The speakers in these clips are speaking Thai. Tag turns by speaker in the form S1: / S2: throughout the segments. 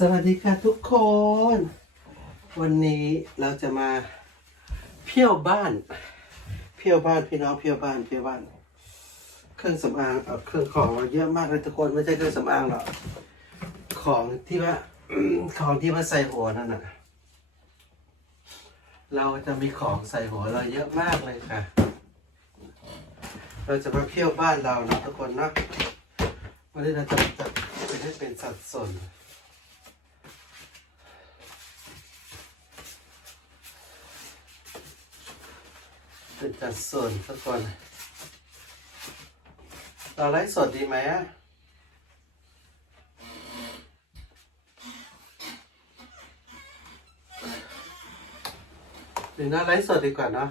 S1: สวัสดีค่ะทุกคน วันนี้เราจะมาเที่ยวบ้าน เที่ยวบ้านพี่น้องเที่ยวบ้านเที่ยวบ้าน เครื่องสำอางเอาเครื่องของเราเยอะมากเลยทุกคนไม่ใช่เครื่องสำอางหรอกของที่ว่าของที่มาใส่หัวนั่นน่ะเราจะมีของใส่หัวเราเยอะมากเลยค่ะ เราจะมาเที่ยวบ้านเรานะทุกคนนะวันนี้เราจะจัดเป็นให้เป็นสัดส่วน เป็นจัดส่วนสักก่อนเราไลฟ์สดดีไหมอะหรือน่าไลฟ์สดดีกว่าเนาะ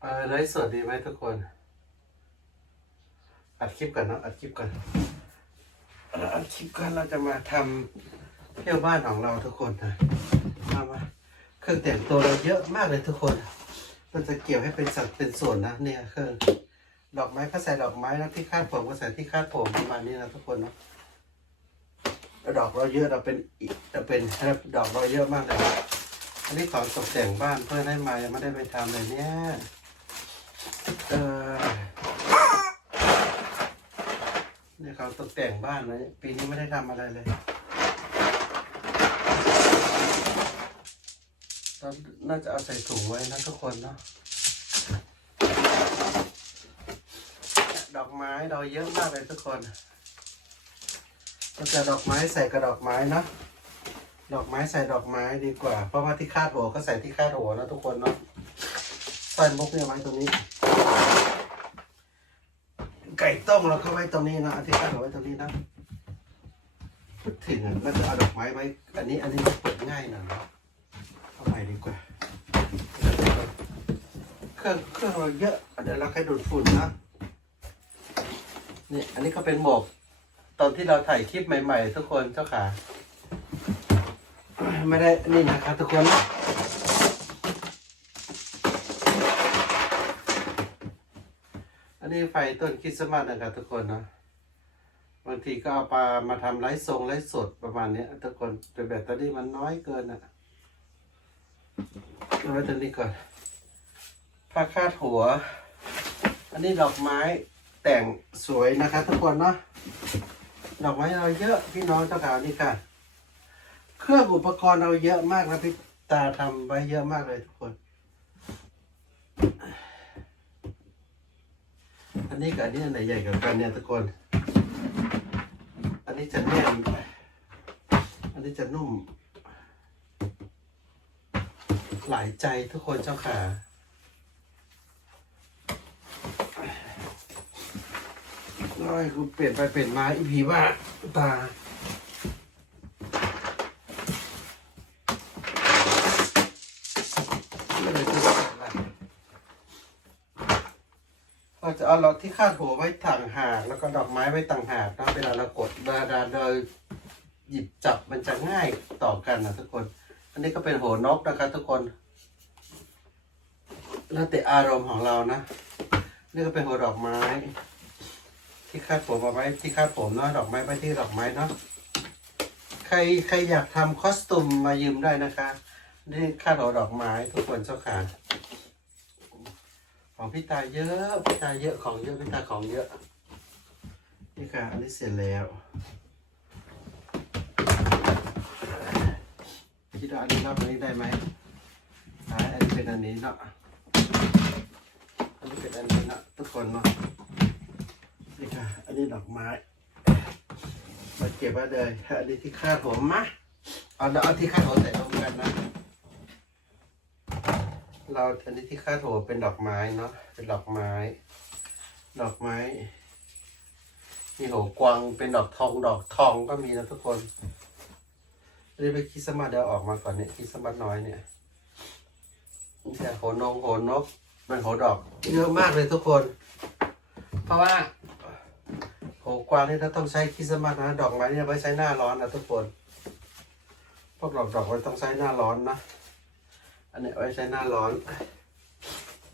S1: เออไลฟ์สดดีไหมทุกคน อัดคลิปก่อนเนาะอัดคลิปก่อนอัดคลิปก่อนเราจะมาทำเที่ยวบ้านของเราทุกคนนะ มามาเครื่องแต่งตัวเราเยอะมากเลยทุกคนเราจะเกี่ยวให้เป็นสัดเป็นส่วนนะเนี่ยเครื่องดอกไม้ก็ใส่ดอกไม้แล้วที่คาดผมก็ใส่ที่คาดผมประมาณนี้นะทุกคนเนาะดอกเราเยอะเราเป็นอีกเราเป็นดอกเราเยอะมากเลยอันนี้ของตกแต่งบ้านเพื่อนได้มายังไม่ได้ไปทำเลยเนี่ยเออเนี่ยเขาตกแต่งบ้านเลยปีนี้ไม่ได้ทำอะไรเลย เรา น่าจะเอาใส่ถุงไว้นะทุกคนเนาะดอกไม้เราเยอะมากเลยทุกคนเราจะดอกไม้ใส่กระดอกไม้เนาะดอกไม้ใส่ดอกไม้ดีกว่า เพราะว่าที่คาดหัวก็ใส่ที่คาดหัวนะทุกคนเนาะใส่มุกเนี่ยไว้ตรงนี้ ไก่ต้มเราเข้าไว้ตรงนี้นะที่คาดหัวไว้ตรงนี้นะพูดถึงอะก็จะเอาดอกไม้ไว้ อันนี้อันนี้เปิดง่ายหน่อยเนาะเอาใหม่ดีกว่า เครื่องเครื่องเราเยอะเดี๋ยวเราแค่ดูดฝุ่นนะนี่อันนี้ก็เป็นหมวกตอนที่เราถ่ายคลิปใหม่ ๆ ทุกคนเจ้าขาไม่ได้นี่นะครับทุกคนนะอันนี้ไฟต้นคริสต์มาสนะครับทุกคนเนาะบางทีก็เอาปลามาทำไลฟ์ทรงไลฟ์สดประมาณนี้ทุกคนแต่แบตเตอรี่มันน้อยเกินอะเอาไว้ตรงนี้ก่อน ผ้าคาดหัว อันนี้ดอกไม้แต่งสวยนะคะทุกคนเนาะดอกไม้เราเยอะพี่น้องเจ้าขาวนี่ค่ะ เครื่องอุปกรณ์เราเยอะมากนะพี่ตาทำไว้เยอะมากเลยทุกคน อันนี้กับอันนี้อันไหนใหญ่กว่ากันเนี่ยทุกคน อันนี้จะแน่นอันนี้จะนุ่ม หลายใจทุกคนเจ้าขา ร้อยกูเปลี่ยนไปเปลี่ยนมาอีพีว่าตาเราจะเอาเราที่คาดหัวไว้ต่างหาก แล้วก็ดอกไม้ไว้ต่างหากนะเวลาเรากดเวลาโดยหยิบจับมันจะง่ายต่อกันนะทุกคน อันนี้ก็เป็นหัวนกนะครับทุกคนแล้วแต่อารมณ์ของเรานะ นี่ก็เป็นหัวดอกไม้ ที่คาดผมเอาไว้ที่คาดผมเนาะดอกไม้ไว้ที่ดอกไม้เนาะใครใครอยากทำคอสตูมมายืมได้นะคะนี่คาดหัวดอกไม้ทุกคนเจ้าค่ะของพี่ตาเยอะพี่ตาเยอะของเยอะพี่ตาของเยอะนี่ค่ะอันนี้เสร็จแล้วคิดว่าอันนี้รอบนี้ได้ไหมอันนี้เป็นอันนี้เนาะอันนี้เป็นอันนี้เนาะทุกคนเนาะ นนี้ดอกไม้มาเก็บไว้เลยอันนี้ที่คาดผมมะเอาเอาที่คาดผมใส่รวมกันนะ เราอันนี้ที่คาดหัวเป็นดอกไม้เนาะ เป็นดอกไม้ ดอกไม้มีโหกวางเป็นดอกทองดอกทองก็มีนะทุกคนอันนี้เป็นคริสมาเดี๋ยวออกมาก่อนเนี่ยคริสมาน้อยเนี่ยนี่โหนงโหนกเป็นโหดอก เยอะมากเลยทุกคน เพราะว่า โหกวางนี่ถ้าต้องใช้คริสต์มาสนะดอกไม้เนี่ยไว้ใช้หน้าร้อนนะทุกคน พวกดอกดอกไว้ต้องใช้หน้าร้อนนะ อันนี้ไว้ใช้หน้าร้อน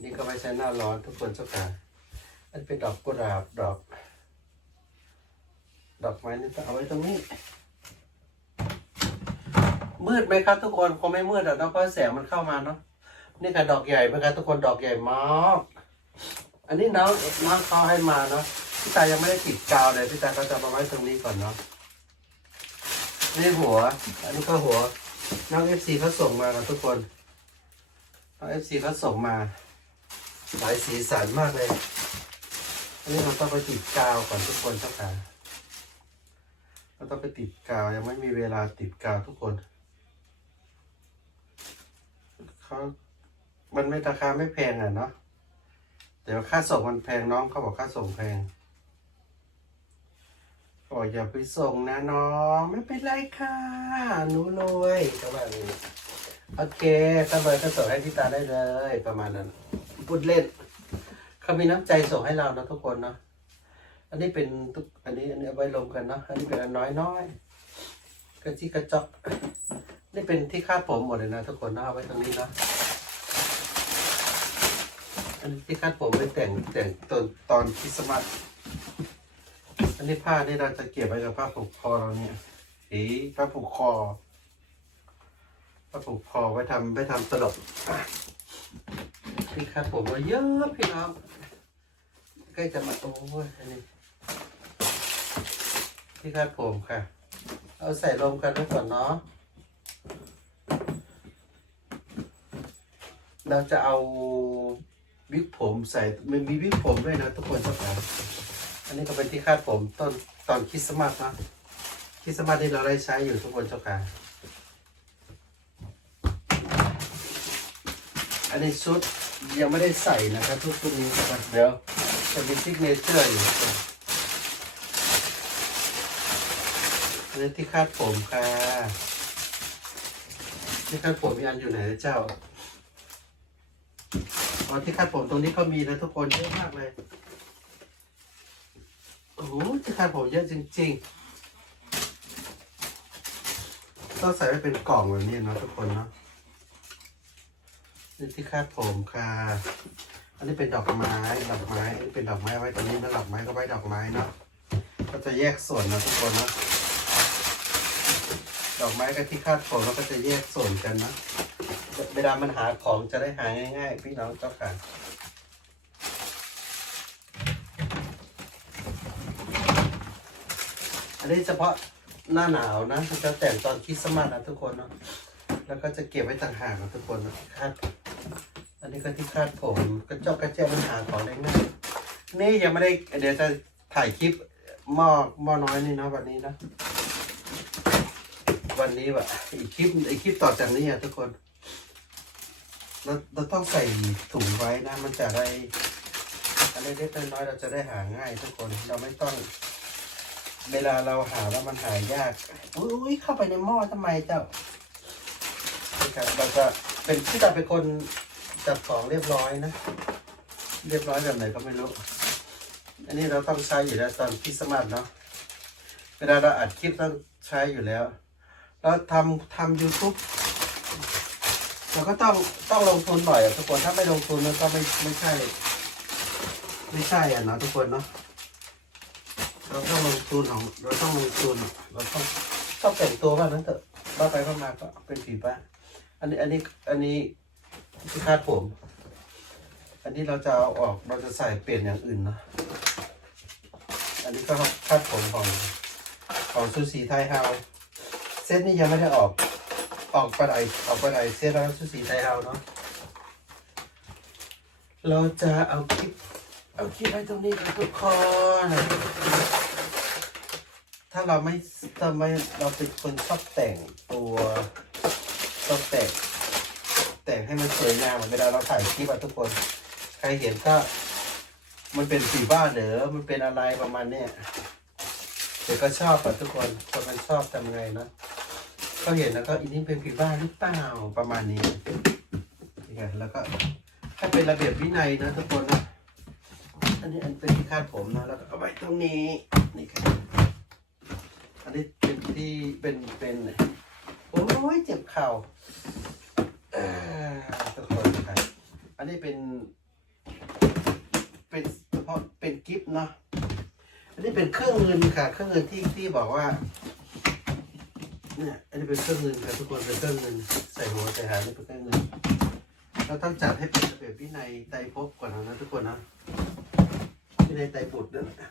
S1: นี่ก็ไว้ใช้หน้าร้อนทุกคนเจ้าค่ะอันเป็นดอกกุหลาบดอก ดอกไม้นี่จะเอาไว้ตรงนี้ มืดไหมครับทุกคนคงไม่มืดหรอกเนาะเพราะแสงมันเข้ามาเนาะ นี่ค่ะดอกใหญ่ไหมครับทุกคนดอกใหญ่มาก อันนี้น้องน้องเขาให้มาเนาะ พี่ตายังไม่ได้ติดกาวเลยพี่ตาก็จะมาไว้ตรงนี้ก่อนเนาะนี่หัว อันนี้ก็หัวน้องเอฟซีเขาส่งมาครับทุกคนน้องเอฟซีเขาส่งมา หลายสีสันมากเลย อันนี้เราต้องไปติดกาวก่อนทุกคนเจ้าค่ะเราต้องไปติดกาวยังไม่มีเวลาติดกาวทุกคนเขามันไม่ราคาไม่แพงอะเนาะแต่ว่าค่าส่งมันแพงน้องเขาบอกค่าส่งแพง โอ้ยอย่าไปส่งนะน้องไม่เป็นไรค่ะหนูรวยก็แบบนี้โอเคถ้าเบอร์ก็ส่งให้พี่ตาได้เลย ประมาณนั้นพูดเล่นเขามีน้ำใจส่งให้เรานะทุกคนเนาะอันนี้เป็นทุกอันนี้อันนี้เอาไว้ลงกันเนาะอันนี้เป็นอันน้อยน้อยๆกระจิกกระจอกนี่เป็นที่คาดผมหมดเลยนะทุกคนเนาะเอาไว้ตรงนี้เนาะอันนี้ที่คาดผมไว้แต่งแต่งตอนตอนคริสต์มาส อันนี้ผ้านี่เราจะเก็บไว้กับผ้าผูกคอเราเนี่ยอีผ้าผูกคอผ้าผูกคอไว้ทำไว้ทำตลกพี่คัดผมมาเยอะพี่น้องใกล้จะมาโอ้ยอันนี้พี่คัดผมค่ะ เอาใส่รวมกันไว้ก่อนเนาะเราจะเอาวิกผมใส่มันมีวิกผมด้วยนะทุกคนทุกท่าน อันนี้ก็เป็นที่คาดผมต้นตอนคริสต์มาสนะคริสต์มาสที่เราได้ใช้อยู่ทุกคนเจ้าค่ะอันนี้ชุดยังไม่ได้ใส่นะครับทุกชุดนี้นะครับเดี๋ยวจะมีซิกเนเจอร์อยู่นะครับอันนี้ที่คาดผมค่ะที่คาดผมมีอันอยู่ไหนนะเจ้าอ๋อที่คาดผมตรงนี้ก็มีนะทุกคนเยอะมากเลย โอ้โหที่คาดผมเยอะจริงๆต้องใส่ไว้เป็นกล่องแบบนี้เนาะทุกคนเนาะนี่ที่คาดผมค่ะ อันนี้เป็นดอกไม้ ดอกไม้อันนี้เป็นดอกไม้ไว้ตรงนี้นะดอกไม้ก็ไว้ดอกไม้เนาะ ก็จะแยกส่วนนะทุกคนนะ ดอกไม้กับที่คาดผมเราก็จะแยกส่วนกันนะ เวลามันหาของจะได้หาง่าย ๆ พี่น้องเจ้าค่ะ นนี้เฉพาะหน้าหนาวนะจะแต่งตอนคริสต์มาสนะทุกคนเนาะแล้วก็จะเก็บไว้ต่างหากนะทุกคนคาดอันนี้ก็ที่คาดผมกระจอกกระเจี๊ยบมันหาของได้ง่ายนี่ยังไม่ได้เดี๋ยวจะถ่ายคลิปหม้อหม้อน้อยนี่นะวันนี้นะ วันนี้แบบอีกคลิปอีกคลิปต่อจากนี้อะทุกคนเราเราต้องใส่ถุงไว้นะ มันจะได้อะไรเล็กๆน้อยๆเราจะได้หาง่ายทุกคนเราไม่ต้อง เวลาเราหาแล้วมันหายาก อุ้ยเข้าไปในหม้อทำไมเจ้านะครับเราจะเป็นพี่ตาเป็นคนจัดของเรียบร้อยนะ เรียบร้อยแบบไหนก็ไม่รู้ อันนี้เราต้องใช้อยู่แล้วตอนคริสต์มาสเนาะ เวลาเราอัดคลิปต้องใช้อยู่แล้ว เราทำทำ YouTube เราก็ต้องต้องลงทุนหน่อยอะทุกคน ถ้าไม่ลงทุนมันก็ไม่ไม่ใช่ ไม่ใช่อะเนาะทุกคนเนาะ เราต้องลงทุนของเราต้องลงทุนเราต้องต้องแต่งตัวบ้างนั้นเถอะบ้าไปบ้ามาก็เป็นผีบ้าอันนี้อันนี้อันนี้ที่คาดผม อันนี้เราจะเอาออกเราจะใส่เปลี่ยนอย่างอื่นเนอะอันนี้ก็คาดผมของของซูสีไทยเฮาเซตนี้ยังไม่ได้ออกออกไปไหนออกไปไหนเซตแล้วซูสีไทยเฮาเนาะเราจะเอาคลิป เอาคลิปไว้ตรงนี้ทุกคนถ้าเราไม่ถ้าไมเราเป็นคนชอบแต่งตัวต้องแต่งแต่งให้มันสวยงามเหมือนเวลาเราถ่ายคลิปอะทุกคน ใครเห็นก็ มันเป็นสีบ้านเหรอมันเป็นอะไรประมาณเนี้ยเด็กก็ชอบอะทุกคนคนมันชอบทำไงนะก็เห็นแล้วก็อีนี่เป็นผีบ้านหรือเปล่าประมาณนี้นี่ไงแล้วก็ให้เป็นระเบียบวินัยนะทุกคนนะ อันนี้อันเป็นที่คาดผมนะแล้วก็เอาไว้ตรงนี้นี่ครับอันนี้เป็นที่เป็นเป็นโอ้ยเจ็บเข่าเออทุกคนครับอันนี้เป็น เป็นเฉพาะเป็นกิฟต์เนาะอันนี้เป็นเครื่องเงินค่ะ เครื่องเงินที่ที่บอกว่าเนี่ยอันนี้เป็นเครื่องเงินค่ะทุกคนเป็นเครื่องเงินใส่หัวใส่หางนี่เป็นเครื่องเงินเราต้องจัดให้เป็นระเบียบวินัยไตรภพก่อนนะทุกคนนะ วินัยไตรบุตรนั่นแหละ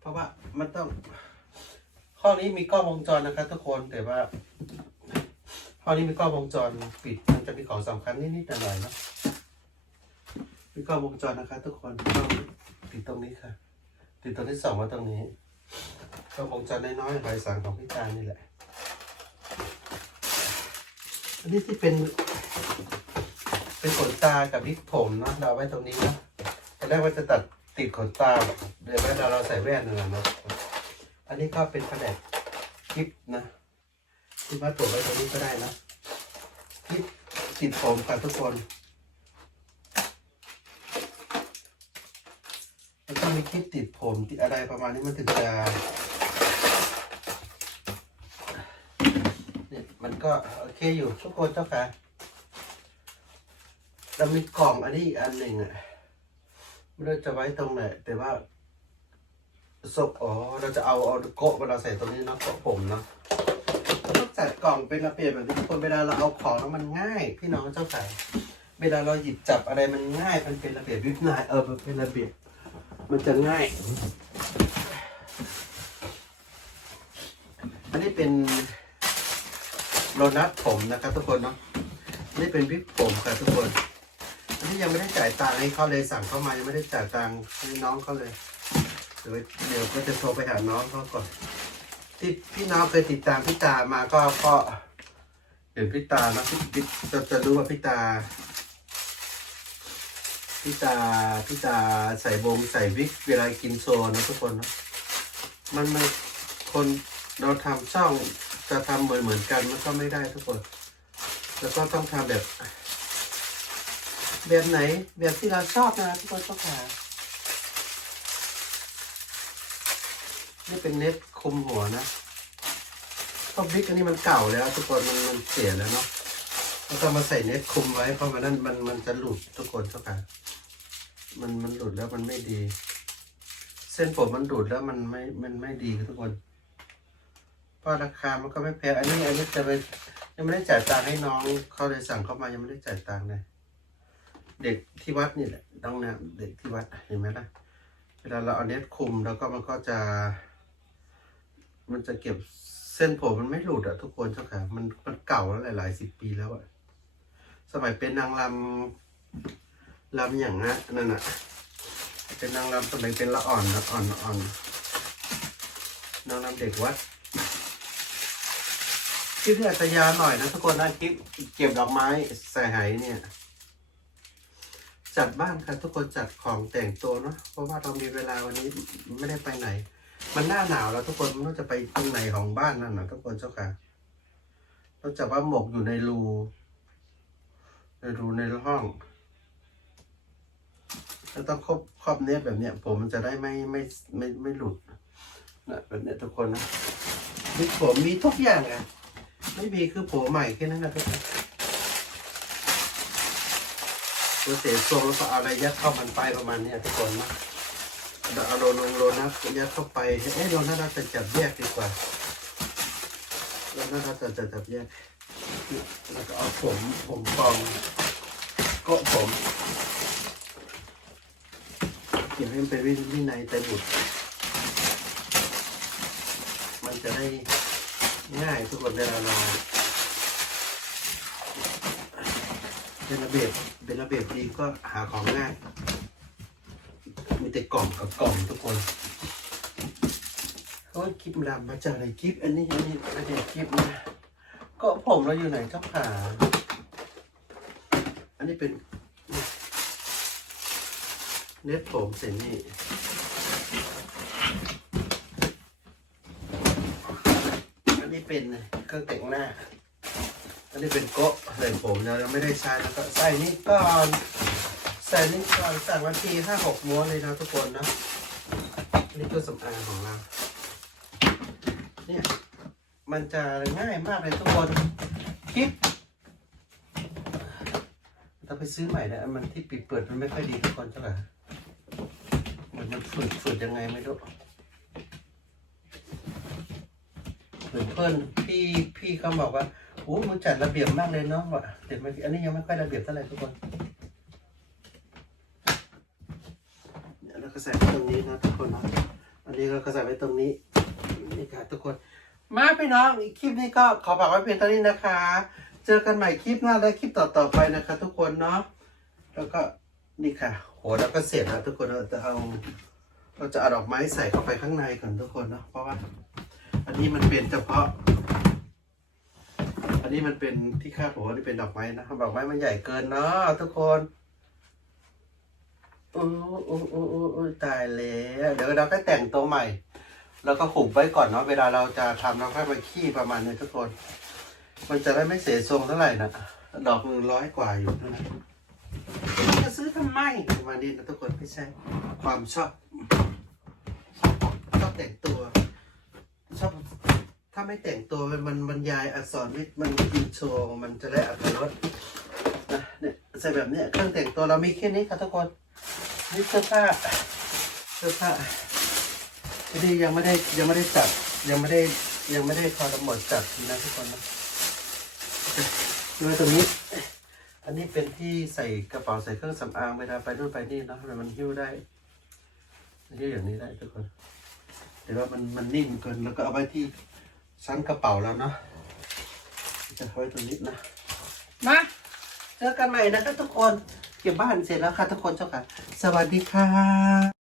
S1: เพราะว่ามันต้อง ห้องนี้มีกล้องวงจรนะครับทุกคนแต่ว่าห้องนี้มีกล้องวงจรปิด มันจะมีของสำคัญนิดๆหน่อยๆนะมีกล้องวงจรนะครับทุกคนกล้องติดตรงนี้ค่ะ ติดตรงที่สองมาตรงนี้กล้องวงจรน้อยๆใบสั่งของพี่ตานี่แหละ อันนี้ที่เป็น เป็นขนตากับวิกผมเนาะเราไว้ตรงนี้เนาะ แรกว่าจะตัดติดขนตาเดี๋ยวแม่เราเราใส่แว่นนั่นแหละเนาะอันนี้ก็เป็นแผนกคลิปนะที่ว่าตัวไว้ตรงนี้ก็ได้นะคลิปติดผมกับทุกคนมันต้องมีคลิปติดผมติดอะไรประมาณนี้มันถึงจะเนี่ยมันก็โอเคอยู่ทุกคนเจ้าค่ะเรามีกล่องอันนี้อีกอันหนึ่งอะ ไม่รู้จะไว้ตรงไหน แต่ว่าศพอ๋อ เราจะเอาเอาโกะมาเราใส่ตรงนี้เนาะโกะผมเนาะต้องจัดกล่องเป็นระเบียบแบบนี้ทุกคนเวลาเราเอาของแล้วมันง่าย พี่น้องเจ้าไก่เวลาเราหยิบจับอะไรมันง่าย มันเป็นระเบียบวิบนายเออมันเป็นระเบียบมันจะง่าย อันนี้เป็นโลนัทผมนะครับทุกคนเนาะ นี่เป็นวิกผมค่ะทุกคน นนี้ยังไม่ได้จ่ายตังค์ให้เขาเลยสั่งเข้ามายังไม่ได้จ่ายตังค์ให้น้องเขาเลยเดี๋ยวเดี๋ยวก็จะโทรไปหาน้องเขาก่อน ที่พี่น้องเคยติดตามพี่ตามาก็ก็เห็นพี่ตานะพี่จะจะรู้ว่าพี่ตาพี่ตาพี่ตาใส่บงใส่วิกเวลากินโซนะทุกคนนะมันไมันคนเราทำช่องจะทำเหมือนเหมือนกันมันก็ไม่ได้ทุกคน แล้วก็ต้องทำแบบ แบบไหนแบบที่เราชอบนะทุกคนต้องหานี่เป็นเน็ตคุมหัวนะพราะบิ๊กอันนี้มันเก่าแล้วทุกคนมันมันเสียแล้วเนาะแล้วก็มาใส่เน็ตคุมไว้เพราะมันนั่นมันมันจะหลุดทุกคนเจ้าค่ะมันมันหลุดแล้วมันไม่ดี เส้นผมมันดูดแล้วมันไม่มันไม่ดีทุกคนเพราะราคามันก็ไม่แพงอันนี้อันนี้จะไปยังไม่ได้จ่ายตังค์ให้น้องเขาเลยสั่งเข้ามายังไม่ได้จ่ายตังค์เลย เด็กที่วัดนี่แหละต้องนะเด็กที่วัดเห็นไหมล่ะเวลาเราเอาเน็ตคุมแล้วก็มันก็จะ มันจะเก็บเส้นผมมันไม่หลุดอะทุกคนเจ้าค่ะมันมันเก่าแล้วหลายๆสิบปีแล้วอะสมัยเป็นนางรำรำอย่างนั้นนั่นอะเป็นนางรำสมัยเป็นละอ่อนละอ่อนละอ่อนนางรำเด็กวัดคลิปนี้อาจจะยาวหน่อยนะทุกคนนะคลิปเก็บดอกไม้ใส่ไหเนี่ย จัดบ้านค่ะทุกคนจัดของแต่งตัวเนาะเพราะว่าเรามีเวลาวันนี้ไม่ได้ไปไหน มันหน้าหนาวแล้วทุกคนไม่รู้จะไปตรงไหนของบ้านนั่นนะทุกคนเจ้าค่ะนอกจากว่าหมกอยู่ในรูในรูในห้องแล้วต้องครอบครอบเน็ตแบบเนี้ย ผมมันจะได้ไม่ไม่ไม่ไม่หลุดนะแบบเนี้ยทุกคนนะมีผมมีทุกอย่างอะไม่มีคือผมใหม่แค่นั้นนะทุกคน ตัว เสียทรงแล้วก็อะไรยัดเข้ามันไปประมาณนี้ทุกคนนะเดี๋ยวเอาโลนงโลนัสยัดเข้าไปเอ๊ะโลนัสเราจะจับแยกดีกว่าโลนัสเราจะจะจับแยกแล้วก็เอาผมผมกองก็ผมเก็บให้มันเป็นวิวินัยแต่บุตรมันจะได้ง่ายทุกคนเวลาเรา เป็นระเบียบเป็นระเบียบดีก็หาของง่าย มีแต่กล่องกับกล่องทุกคนก็คลิปลำมาจากอะไรคลิป อันนี้อันนี้อันนี้คลิปนะก็ผมเราอยู่ไหนเจ้าขาอันนี้เป็นเน็ตผมเสร็จนี่อันนี้เป็นเครื่องแต่งหน้า อันนี้เป็นโกะใส่ผมนะเราไม่ได้ใช้แล้วก็ใส่นี่ก่อนใส่นี่ก่อนสั่งวันทีห้าหกม้วนเลยนะทุกคนนะนี่คือสำอางของเราเนี่ยมันจะง่ายมากเลยทุกคนคลิปต้องไปซื้อใหม่นะมันที่ปิดเปิดมันไม่ค่อยดีทุกคนเท่าไหร่มันมันฝืดฝืดยังไงไม่รู้ฝืดเพื่อนพี่พี่เขาบอกว่า โอ้มึงจัดระเบียบมากเลยเนาะว่ะเดี๋ยวมันอันนี้ยังไม่ค่อยระเบียบเท่าไหร่ทุกคนเนี่ยแล้วก็ใส่ไว้ตรงนี้นะทุกคนนะอันนี้เราก็ใส่ไว้ตรงนี้นี่ค่ะทุกคน มาพี่น้องอีกคลิปนี้ก็ขอฝากไว้เพียงเท่านี้นะคะ เจอกันใหม่คลิปหน้าและคลิปต่อๆไปนะคะ ทุกคนเนาะแล้วก็นี่ค่ะโหแล้วก็เสร็จแล้วทุกคนเราจะเอาเราจะเอาดอกไม้ใส่เข้าไปข้างในก่อนทุกคนเนาะเพราะว่า อันนี้มันเป็นเฉพาะ อันนี้มันเป็นที่คาดหัวนี่เป็นดอกไม้นะครับดอกไม้มันใหญ่เกินเนาะทุกคนโอ้โอ้โอ้โอ้โอ้ตายแล้วเดี๋ยวเราก็แต่งตัวใหม่ แล้วก็ขุบไว้ก่อนเนาะเวลาเราจะทำเราค่อยมาขี้ประมาณนี้ทุกคน มันจะได้ไม่เสียทรงเท่าไหร่นะดอกหนึ่งร้อยกว่าอยู่นะจะซื้อทำไมประมาณนี้นะทุกคนไม่ใช่ความชอบชอบแต่งตัว ถ้าไม่แต่งตัวมันมันบรรยายอักษรม่มันอินโชว์มันจะได้อัตรสนะเนี่ยใส่แบบเนี้ยเครื่องแต่งตัวเรามีแค่นี้ค่ะทุกคนนี่เสื้อผ้าเสื้อผ้าที่นี่ยังไม่ได้ยังไม่ได้จัดยังไม่ได้ยังไม่ได้พอกำหนดจัดนะทุกคนนะดูตรงนี้ อันนี้เป็นที่ใส่กระเป๋าใส่เครื่องสำอางเวลาไปนู่นไปนี่เนอะมันหิ้วได้หิ้วอย่างนี้ได้ทุกคนแต่ว่ามันมันนิ่มเกินแล้วก็เอาไว้ที่ ชั้นกระเป๋าแล้วเนาะจะไว้ตรงนี้นะมาเจอกันใหม่นะคะทุกคนเก็บบ้านเสร็จแล้วค่ะทุกคนเจ้าค่ะ สวัสดีค่ะ